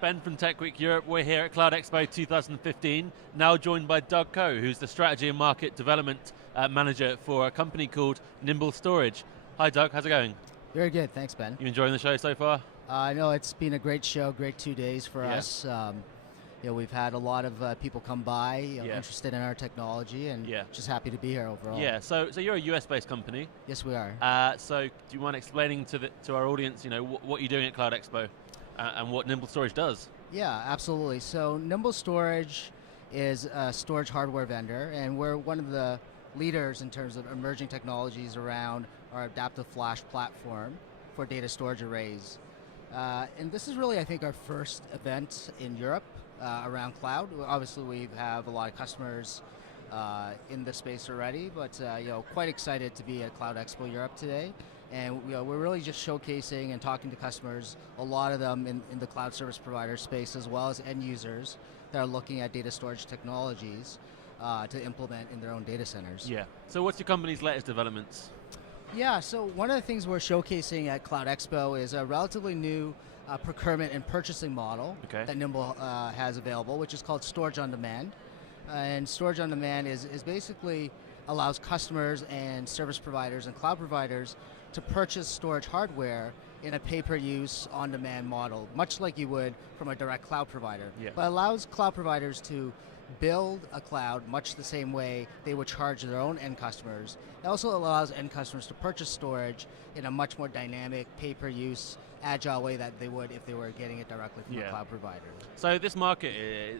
Ben from TechWeekEurope. We're here at Cloud Expo 2015, now joined by Doug Coe, who's the Strategy and Market Development Manager for a company called Nimble Storage. Hi Doug, how's it going? Very good, thanks Ben. You enjoying the show so far? I know it's been a great show, great 2 days for us. We've had a lot of people come by, interested in our technology, and just happy to be here overall. Yeah, so you're a US-based company. Yes, we are. So do you mind explaining to our audience, what you're doing at Cloud Expo and what Nimble Storage does? Yeah, absolutely. So Nimble Storage is a storage hardware vendor, and we're one of the leaders in terms of emerging technologies around our adaptive flash platform for data storage arrays. And this is really, I think, our first event in Europe around cloud. Obviously, we have a lot of customers in the space already, but quite excited to be at Cloud Expo Europe today. And we're really just showcasing and talking to customers, a lot of them in the cloud service provider space, as well as end users that are looking at data storage technologies to implement in their own data centers. Yeah. So what's your company's latest developments? Yeah, so one of the things we're showcasing at Cloud Expo is a relatively new procurement and purchasing model that Nimble has available, which is called Storage on Demand. And Storage on Demand is basically allows customers and service providers and cloud providers to purchase storage hardware in a pay-per-use, on-demand model, much like you would from a direct cloud provider. Yeah. But allows cloud providers to build a cloud much the same way they would charge their own end customers. It also allows end customers to purchase storage in a much more dynamic, pay-per-use, agile way that they would if they were getting it directly from a cloud provider. So this market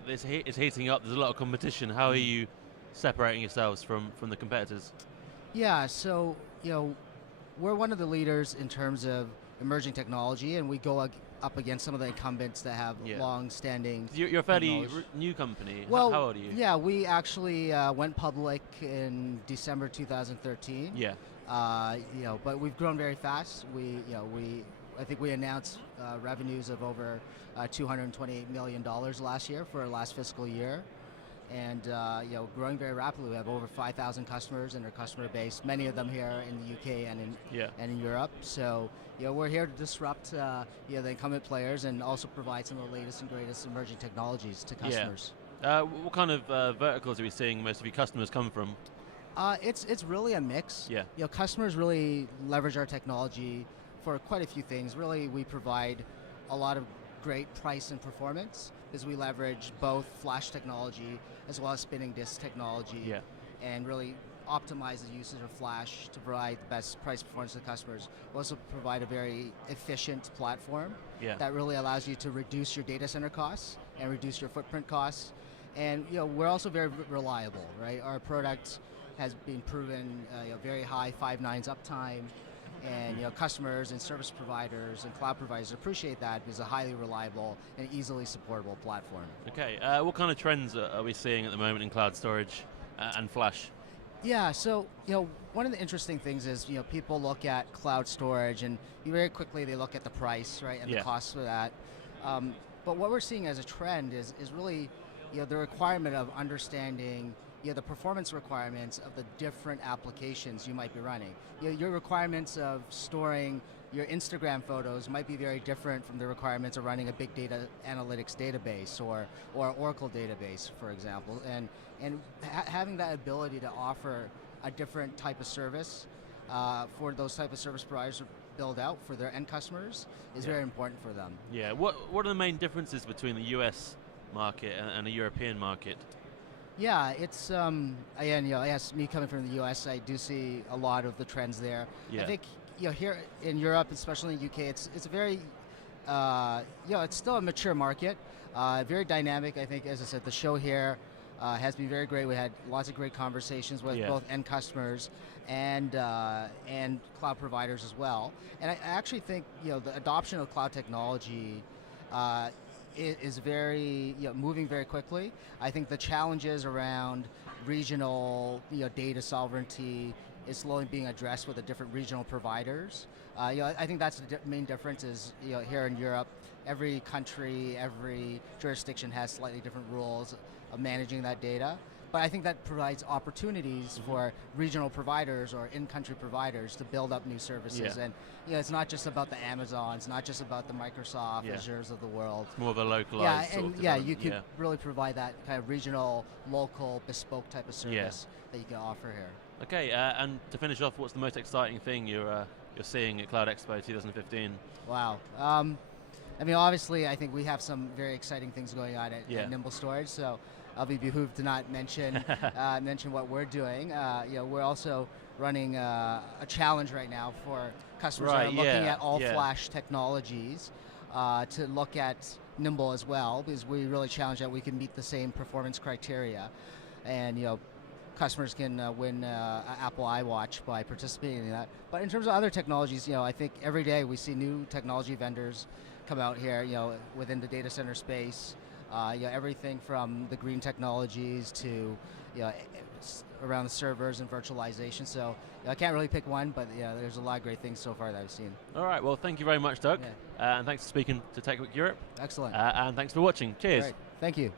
is heating up, there's a lot of competition. How are you separating yourselves from the competitors? Yeah, so we're one of the leaders in terms of emerging technology, and we go up against some of the incumbents that have long-standing. You're a fairly new company. Well, how old are you? Yeah, we actually went public in December 2013. Yeah. But we've grown very fast. I think we announced revenues of over $228 million last year for our last fiscal year. And growing very rapidly. We have over 5,000 customers in our customer base, many of them here in the UK and in Europe. So we're here to disrupt the incumbent players and also provide some of the latest and greatest emerging technologies to customers. What kind of verticals are we seeing most of your customers come from? It's really a mix. Yeah. Customers really leverage our technology for quite a few things. Really, we provide a lot of great price and performance as we leverage both flash technology as well as spinning disk technology and really optimize the usage of flash to provide the best price performance to customers. We also provide a very efficient platform that really allows you to reduce your data center costs and reduce your footprint costs. And we're also very reliable, right? Our product has been proven very high 5 nines uptime. And customers and service providers and cloud providers appreciate that because it's a highly reliable and easily supportable platform. Okay, what kind of trends are we seeing at the moment in cloud storage and flash? Yeah, so one of the interesting things is people look at cloud storage and very quickly they look at the price, right, and the cost for that. But what we're seeing as a trend is really the requirement of understanding the performance requirements of the different applications you might be running. Your requirements of storing your Instagram photos might be very different from the requirements of running a big data analytics database or Oracle database, for example. And having that ability to offer a different type of service for those type of service providers to build out for their end customers is very important for them. Yeah. What are the main differences between the US market and the European market? Yeah, it's again, yes, me coming from the US, I do see a lot of the trends there. I think here in Europe, especially in the UK, it's a very it's still a mature market, very dynamic. I think, as I said, the show here has been very great. We had lots of great conversations with both end customers and cloud providers as well. And I actually think the adoption of cloud technology is very moving very quickly. I think the challenges around regional data sovereignty is slowly being addressed with the different regional providers. I think that's the main difference is here in Europe, every country, every jurisdiction has slightly different rules of managing that data. but I think that provides opportunities for regional providers or in-country providers to build up new services. And it's not just about the Amazons, not just about the Microsoft, Azures of the world. It's more of a localized sort of you could really provide that kind of regional, local, bespoke type of service that you can offer here. Okay, and to finish off, what's the most exciting thing you're seeing at Cloud Expo 2015? Wow. I mean, obviously, I think we have some very exciting things going on at Nimble Storage, so I'll be behooved to not mention mention what we're doing. We're also running a challenge right now for customers that are looking at all-flash technologies to look at Nimble as well, because we really challenge that we can meet the same performance criteria, and customers can win an Apple iWatch by participating in that. But in terms of other technologies, I think every day we see new technology vendors come out here, within the data center space. Everything from the green technologies to around the servers and virtualization. So I can't really pick one, but there's a lot of great things so far that I've seen. All right, well, thank you very much, Doug, and thanks for speaking to TechWeekEurope. Excellent. And thanks for watching. Cheers. Great. Thank you.